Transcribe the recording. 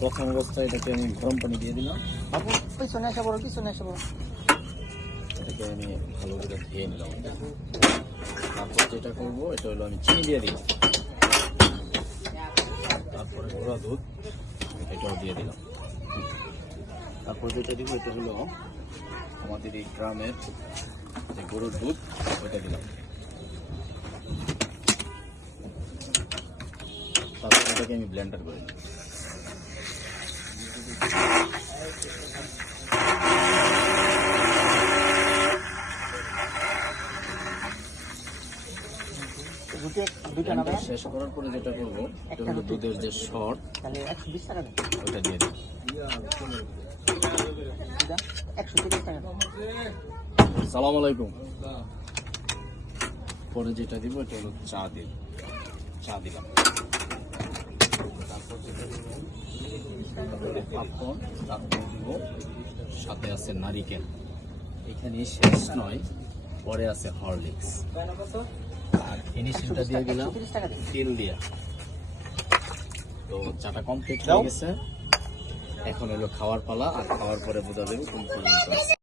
প্রথম অবস্থায় এটাকে আমি গরম পানি দিয়ে দিলাম। বাবু পিছনে এসে বড়, পিছনে এসে বড়। এটাকে আমি ভালো করে ধুয়ে নিলাম। তারপর যেটা করবো এটা হলো আমি চিনি দিয়ে দিলাম, তারপরে গুঁড়া দুধ এটাও দিয়ে দিলাম। তারপর যেটা দিব এটা হলো আমাদের এই গ্রামের যে গরুর দুধ ওইটা দিলাম। তারপর এটাকে আমি ব্লেন্ডার করে দিই। শেষ করার পরে যেটা করবো এটা হলো দুধের যে শর্ট তাহলে 120 টাকা দেন। ওইটা দিয়ে দিই। 130 টাকা। আসসালামু আলাইকুম। পরে যেটা দিব এটা হলো চা দিলাম। তারপর যেটা দিব পাপড়, তারপর দিব সাথে আছে নারিকেল। এখানে শেষ নয়, পরে আছে হরলিক্স। আর ফিনিশিংটা দিয়ে দিলাম তেল দিয়া। তো চাটা কমপ্লিট হয়ে গেছে, এখন হলো খাওয়ার পালা। আর খাওয়ার পরে বোঝা যাবে কোন পর্যন্ত আছে।